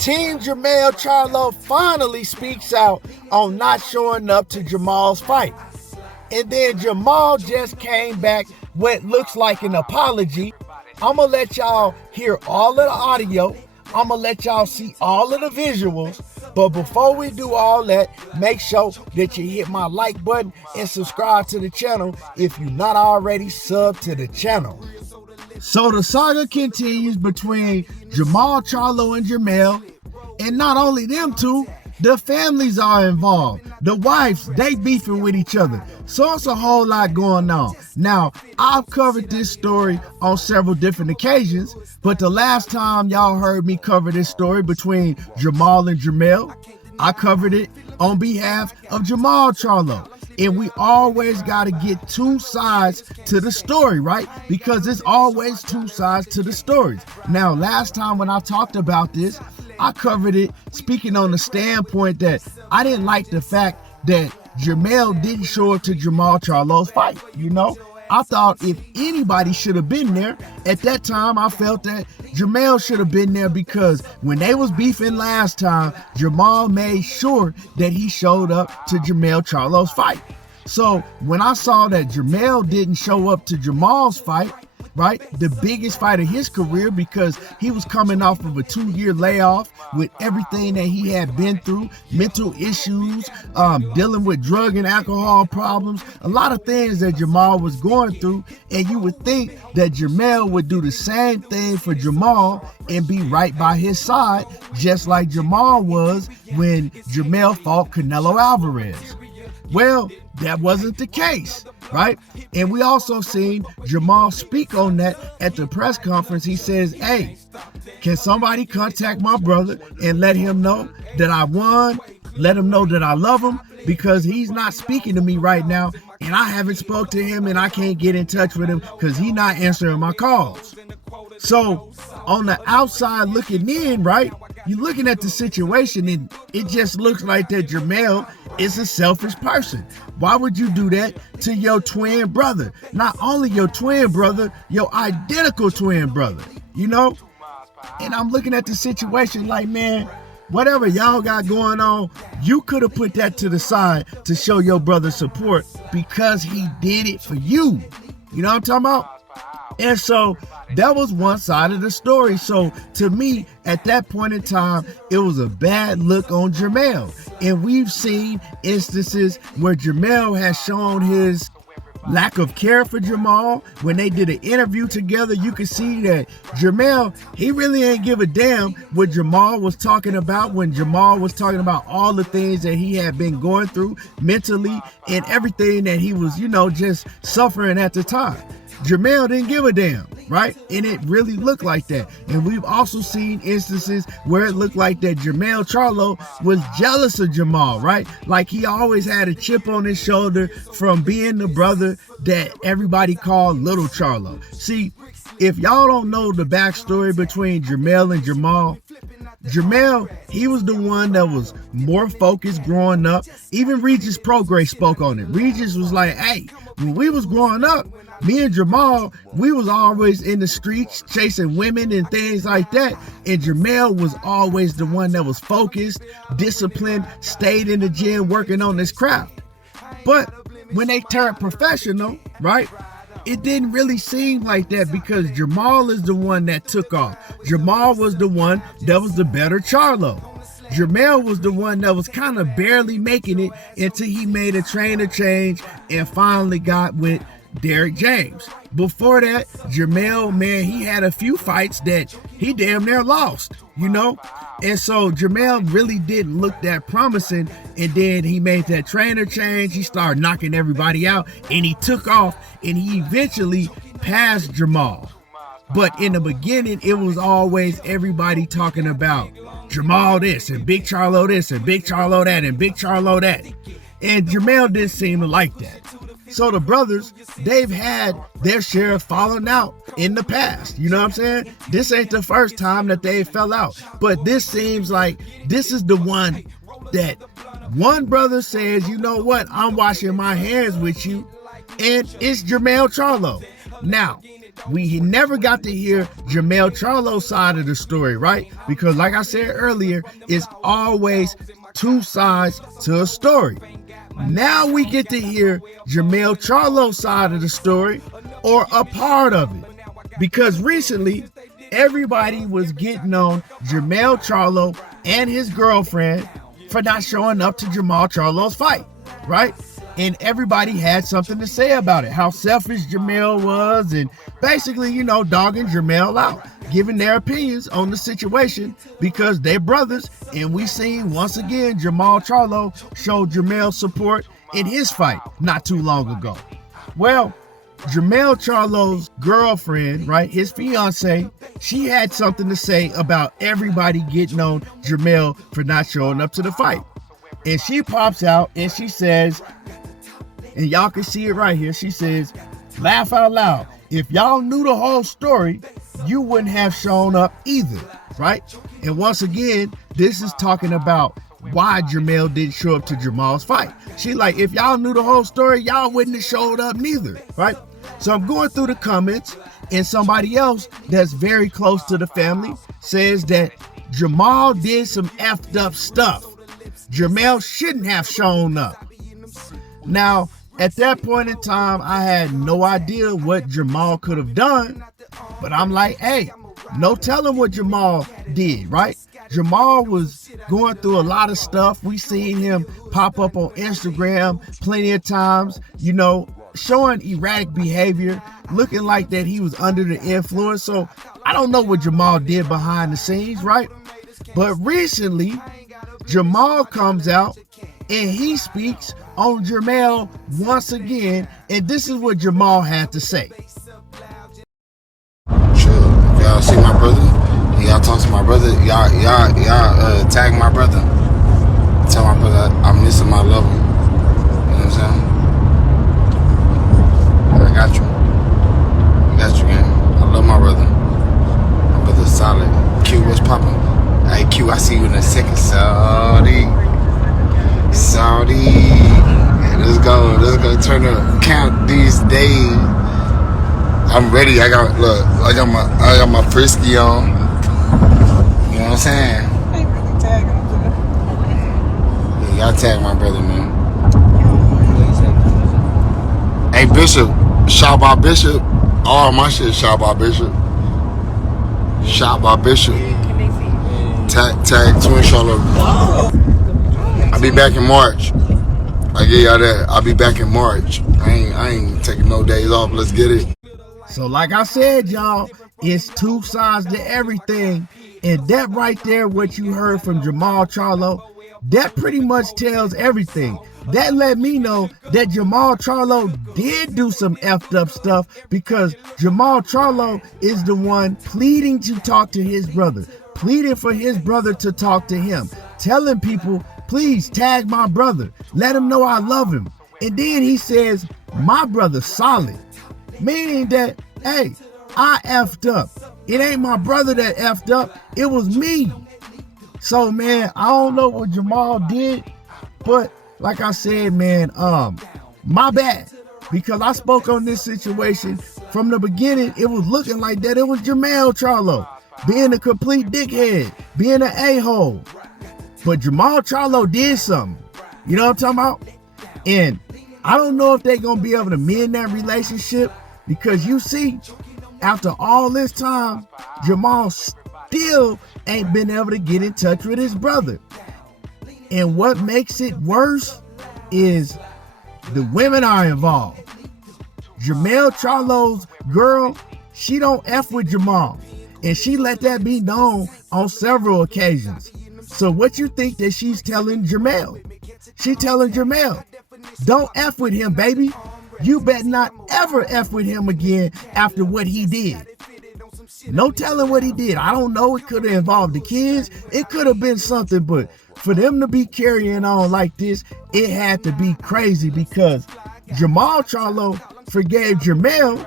Team Jermell Charlo finally speaks out on not showing up to Jermall's fight. And then Jermall just came back what looks like an apology. I'm going to let y'all hear all of the audio. I'm going to let y'all see all of the visuals. But before we do all that, make sure that you hit my like button and subscribe to the channel if you're not already subbed to the channel. So the saga continues between Jermell Charlo and Jermell. And not only them two, the families are involved. The wives, they beefing with each other. So it's a whole lot going on. Now, I've covered this story on several different occasions, but the last time y'all heard me cover this story between Jermall and Jermell, I covered it on behalf of Jermell Charlo. And we always got to get two sides to the story, right? Because there's always two sides to the stories. Now, last time when I talked about this, I covered it speaking on the standpoint that I didn't like the fact that Jermell didn't show up to Jermell Charlo's fight. You know, I thought if anybody should have been there at that time, I felt that Jermell should have been there because when they was beefing last time, Jermall made sure that he showed up to Jermell Charlo's fight. So when I saw that Jermell didn't show up to Jermall's fight, right, the biggest fight of his career, because he was coming off of a 2-year layoff with everything that he had been through, mental issues, dealing with drug and alcohol problems, a lot of things that Jermall was going through. And you would think that Jermell would do the same thing for Jermall and be right by his side, just like Jermall was when Jermell fought Canelo Alvarez. Well, that wasn't the case, right? And we also seen Jermall speak on that at the press conference. He says, hey, can somebody contact my brother and let him know that I won? Let him know that I love him, because he's not speaking to me right now and I haven't spoke to him and I can't get in touch with him because he's not answering my calls. So on the outside looking in, right, you're looking at the situation and it just looks like that Jermell is a selfish person. Why would you do that to your twin brother? Not only your twin brother, your identical twin brother, you know? And I'm looking at the situation like, man, whatever y'all got going on, you could have put that to the side to show your brother support because he did it for you. You know what I'm talking about? And so that was one side of the story. So to me, at that point in time, it was a bad look on Jermell. And we've seen instances where Jermell has shown his lack of care for Jermall. When they did an interview together, you could see that Jermell, he really ain't give a damn what Jermall was talking about when Jermall was talking about all the things that he had been going through mentally and everything that he was, you know, just suffering at the time. Jermell didn't give a damn, right? And it really looked like that. And we've also seen instances where it looked like that Jermell Charlo was jealous of Jermall, right? Like he always had a chip on his shoulder from being the brother that everybody called Little Charlo. See, if y'all don't know the backstory between Jermell and Jermell, he was the one that was more focused growing up. Even Regis Prograis spoke on it. Regis was like, hey, when we was growing up, me and Jermall, we was always in the streets chasing women and things like that. And Jermell was always the one that was focused, disciplined, stayed in the gym working on this craft. But when they turned professional, right, it didn't really seem like that because Jermall is the one that took off. Jermall was the one that was the better Charlo. Jermell was the one that was kind of barely making it until he made a trainer change and finally got with Derrick James. Before that, Jermell, man, he had a few fights that he damn near lost, you know? And so Jermell really didn't look that promising. And then he made that trainer change. He started knocking everybody out and he took off and he eventually passed Jermall. But in the beginning, it was always everybody talking about Jermall this and Big Charlo this and Big Charlo that and Big Charlo that. And Jermell didn't seem to like that. So the brothers, they've had their share of falling out in the past. You know what I'm saying? This ain't the first time that they fell out. But this seems like this is the one that one brother says, you know what? I'm washing my hands with you. And it's Jermell Charlo. Now, We never got to hear Jermell Charlo's side of the story, right? Because like I said earlier, it's always two sides to a story. Now we get to hear Jermell Charlo's side of the story, or a part of it. Because recently, everybody was getting on Jermell Charlo and his girlfriend for not showing up to Jermall Charlo's fight, right? And everybody had something to say about it, how selfish Jermell was, and basically, dogging Jermell out, giving their opinions on the situation because they're brothers. And we seen once again Jermall Charlo show Jermell support in his fight not too long ago. Well, Jermell Charlo's girlfriend, right, his fiance, she had something to say about everybody getting on Jermell for not showing up to the fight. And she pops out and she says, and y'all can see it right here, she says, laugh out loud. If y'all knew the whole story, you wouldn't have shown up either, right? And once again, this is talking about why Jermell didn't show up to Jermall's fight. She like, if y'all knew the whole story, y'all wouldn't have showed up neither, right? So I'm going through the comments, and somebody else that's very close to the family says that Jermall did some effed up stuff. Jermell shouldn't have shown up. Now, at that point in time, I had no idea what Jermall could have done, but I'm like, hey, no telling what Jermall did, right? Jermall was going through a lot of stuff. We seen him pop up on Instagram plenty of times, showing erratic behavior, looking like that he was under the influence. So I don't know what Jermall did behind the scenes, right? But recently, Jermall comes out and he speaks on Jermell once again, and this is what Jermall had to say. Sure, if y'all see my brother, y'all talk to my brother, y'all tag my brother. Tell my brother I miss him, I love him. You know what I'm saying? I got you. I got you, man. I love my brother. My brother's solid. Q, what's poppin'? Hey, Q, I see you in a second. Saudi. Yeah, let's go turn the count these days. I'm ready. I got my frisky on. You know what I'm saying? Ain't really tagging him. Yeah, y'all tag my brother, man. Hey, Bishop, shot by Bishop. All my shit shot by Bishop. Shot by Bishop. Tag Twin Charlo. I'll be back in March. I give y'all that. I'll be back in March. I ain't taking no days off. Let's get it. So like I said, y'all, it's two sides to everything. And that right there, what you heard from Jermall Charlo, that pretty much tells everything. That let me know that Jermall Charlo did do some effed up stuff, because Jermall Charlo is the one pleading to talk to his brother, pleading for his brother to talk to him, telling people, please tag my brother, let him know I love him. And then he says, my brother's solid, meaning that, hey, I effed up. It ain't my brother that effed up, it was me. So, man, I don't know what Jermall did, but like I said, man, my bad. Because I spoke on this situation from the beginning. It was looking like that it was Jermell Charlo being a complete dickhead, being an a-hole. But Jermall Charlo did something. You know what I'm talking about? And I don't know if they're going to be able to mend that relationship, because you see, after all this time, Jermall still ain't been able to get in touch with his brother. And what makes it worse is the women are involved. Jermell Charlo's girl, she don't F with Jermall. And she let that be known on several occasions. So what you think that she's telling Jermell? She telling Jermell, don't F with him, baby. You better not ever F with him again after what he did. No telling what he did. I don't know. It could have involved the kids. It could have been something, but for them to be carrying on like this, it had to be crazy, because Jermall Charlo forgave Jermell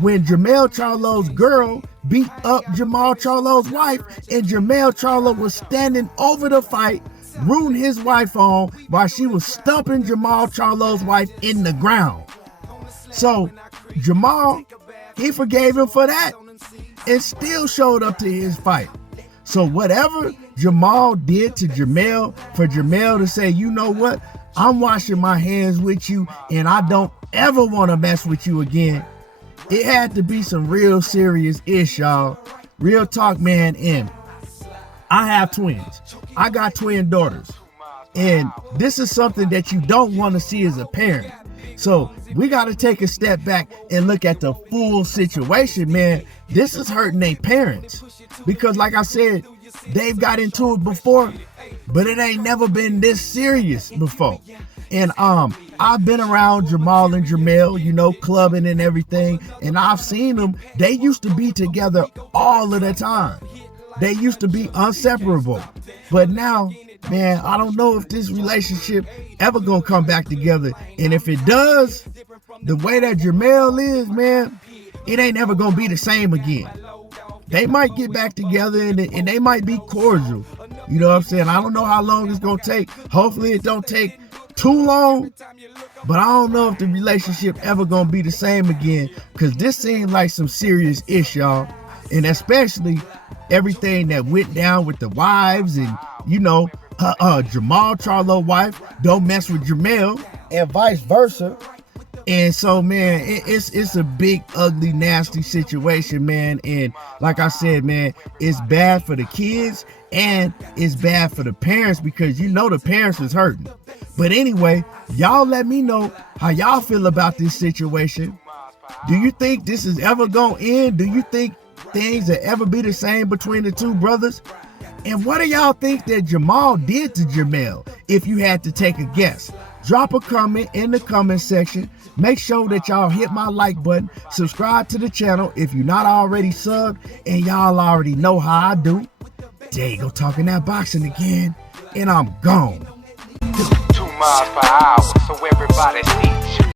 when Jermell Charlo's girl beat up Jermall Charlo's wife, and Jermell Charlo was standing over the fight, rooting his wife on while she was stumping Jermall Charlo's wife in the ground. So Jermall He forgave him for that and still showed up to his fight. So whatever Jermall did to Jermell, for Jermell to say, you know what, I'm washing my hands with you and I don't ever want to mess with you again. It had to be some real serious ish, y'all. Real talk, man. And I have twins. I got twin daughters. And this is something that you don't want to see as a parent. So we got to take a step back and look at the full situation, man. This is hurting their parents. Because like I said, they've got into it before, but it ain't never been this serious before. And I've been around Jermall and Jermell, you know, clubbing and everything, and I've seen them. They used to be together all of the time. They used to be inseparable. But now, man, I don't know if this relationship ever gonna come back together. And if it does, the way that Jermell is, man, it ain't ever gonna be the same again. They might get back together and they might be cordial. You know what I'm saying? I don't know how long it's gonna take. Hopefully it don't take too long. But I don't know if the relationship ever gonna be the same again, because this seems like some serious ish, y'all. And especially everything that went down with the wives and, you know, Jermell Charlo wife don't mess with Jermell and vice versa. And so, man, it's a big, ugly, nasty situation, man. And like I said, man, it's bad for the kids and it's bad for the parents, because you know the parents is hurting. But anyway, y'all let me know how y'all feel about this situation. Do you think this is ever gonna end? Do you think things will ever be the same between the two brothers? And what do y'all think that Jermall did to Jermell, if you had to take a guess? Drop a comment in the comment section. Make sure that y'all hit my like button. Subscribe to the channel if you're not already subbed, and y'all already know how I do. There you go, talking that boxing again, and I'm gone. 2 miles per hour, so everybody see.